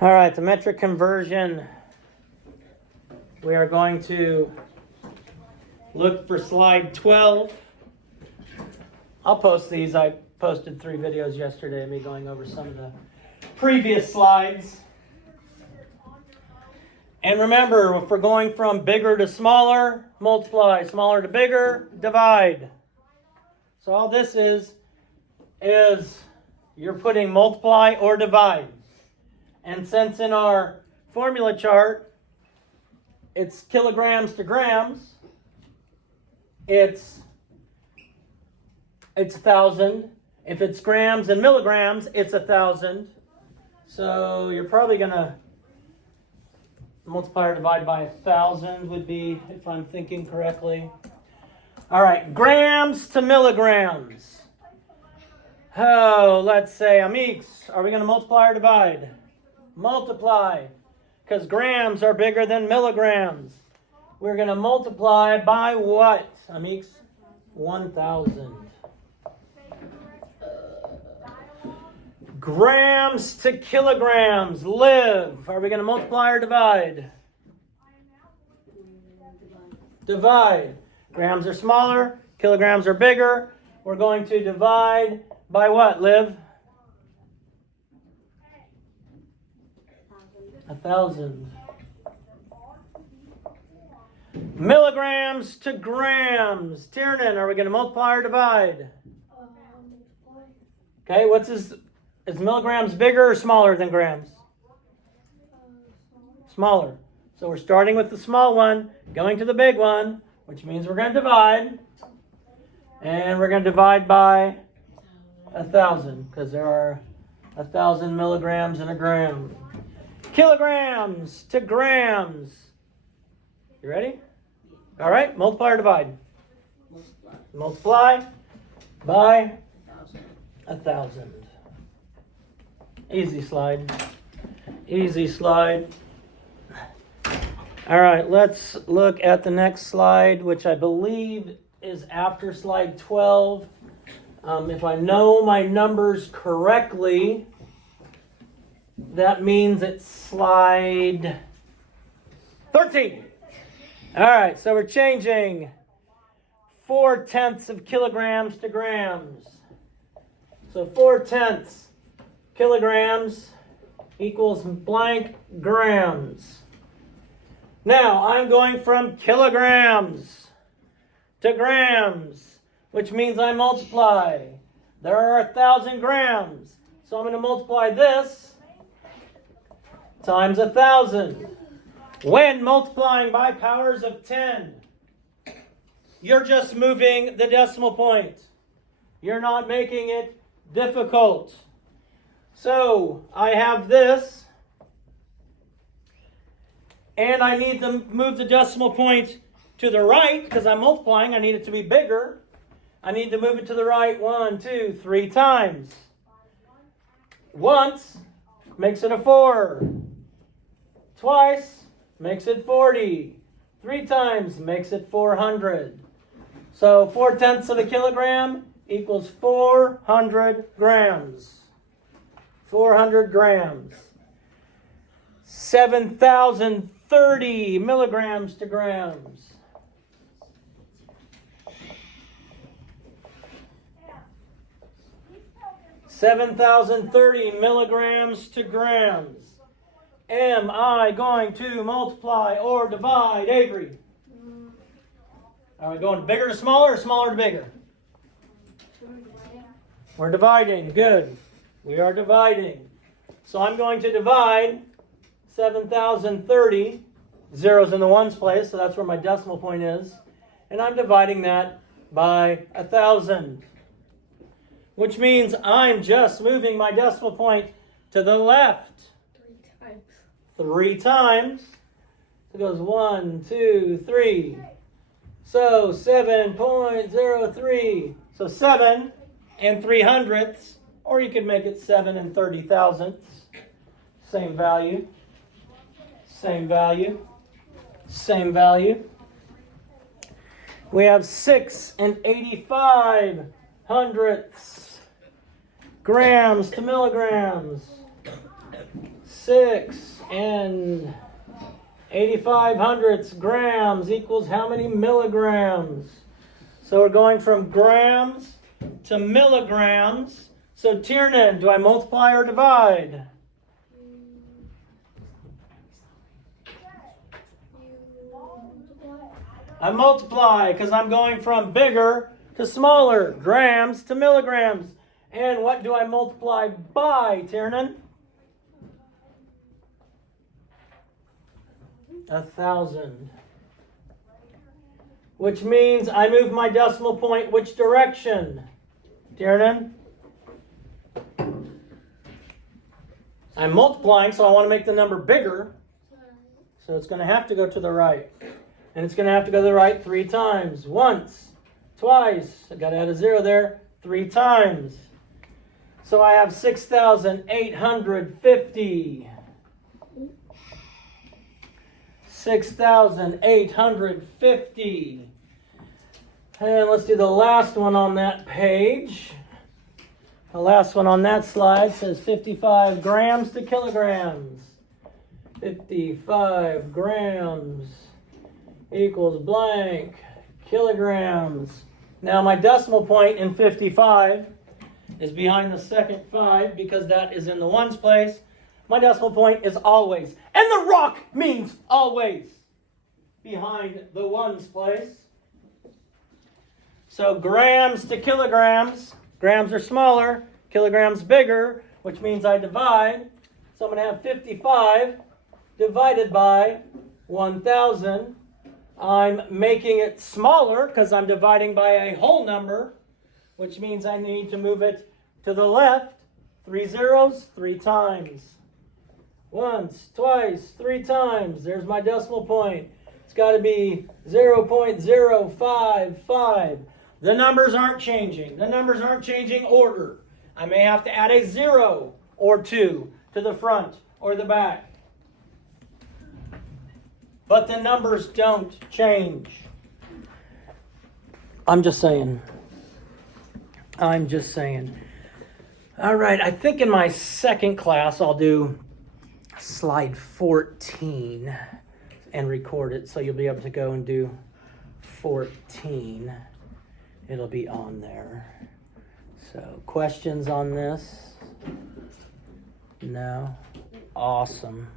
All right, the metric conversion. We are going to look for slide 12. I'll post these. I posted 3 videos yesterday of me going over some of the previous slides. And remember, if we're going from bigger to smaller, multiply. Smaller to bigger, divide. So all this is you're putting multiply or divide. And since in our formula chart, it's kilograms to grams, it's 1,000. If it's grams and milligrams, it's 1,000. So you're probably going to multiply or divide by 1,000 would be, if I'm thinking correctly. All right, grams to milligrams. Oh, let's say, amigos, are we going to multiply or divide? Multiply, because grams are bigger than milligrams. We're going to multiply by what, amigos? 1,000. Grams to kilograms. Live. Are we going to multiply or divide? Divide. Grams are smaller. Kilograms are bigger. We're going to divide by what, Liv? 1,000. Milligrams to grams. Tiernan, are we going to multiply or divide? Multiply. Okay, is milligrams bigger or smaller than grams? Smaller. So we're starting with the small one, going to the big one, which means we're going to divide. And we're going to divide by 1,000, because there are 1,000 milligrams in a gram. Kilograms to grams. You ready? All right, multiply or divide? Multiply by 1,000. Easy slide. Easy slide. All right, let's look at the next slide, which I believe is after slide 12. If I know my numbers correctly, that means it's slide 13. All right, so we're changing 4/10 of kilograms to grams. So 4/10 kilograms equals blank grams. Now, I'm going from kilograms to grams, which means I multiply. There are 1,000 grams. So I'm going to multiply this times 1,000. When multiplying by powers of 10, you're just moving the decimal point. You're not making it difficult. So I have this, and I need to move the decimal point to the right because I'm multiplying. I need it to be bigger. I need to move it to the right 1, 2, 3 times. Once makes it a 4. Twice makes it 40. 3 times makes it 400. So 4/10 of a kilogram equals 400 grams. 400 grams. 7,030 milligrams to grams. $7,030 milligrams to grams. Am I going to multiply or divide, Avery? Are we going bigger to smaller or smaller to bigger? We're dividing. Good. We are dividing. So I'm going to divide 7,030. Zeros in the ones place, so that's where my decimal point is. And I'm dividing that by 1,000. Which means I'm just moving my decimal point to the left. 3 times. So it goes 1, 2, 3. So 7.03. So 7 and 300ths, or you could make it 7 and 30 thousandths. Same value. Same value. Same value. We have 6 and 85 hundredths. Grams to milligrams. 6 and 85 grams equals how many milligrams? So we're going from grams to milligrams. So Tiernan, do I multiply or divide? I multiply because I'm going from bigger to smaller, grams to milligrams. And what do I multiply by, Tiernan? 1,000. Which means I move my decimal point which direction? Tiernan? I'm multiplying, so I want to make the number bigger. So it's going to have to go to the right. And it's going to have to go to the right 3 times. Once, twice, I got to add a 0 there, 3 times. So I have 6,850. 6,850. And let's do the last one on that page. The last one on that slide says 55 grams to kilograms. 55 grams equals blank kilograms. Now my decimal point in 55 is behind the second 5 because that is in the ones place. My decimal point is always, and the rock means always, behind the ones place. So grams to kilograms, grams are smaller, kilograms bigger, which means I divide. So I'm going to have 55 divided by 1,000. I'm making it smaller because I'm dividing by a whole number, which means I need to move it to the left. 3 zeros, 3 times. Once, twice, 3 times. There's my decimal point. It's got to be 0.055. The numbers aren't changing. The numbers aren't changing order. I may have to add a 0 or 2 to the front or the back. But the numbers don't change. I'm just saying. All right, I think in my second class I'll do slide 14 and record it so you'll be able to go and do 14. It'll be on there. So, questions on this? No? Awesome.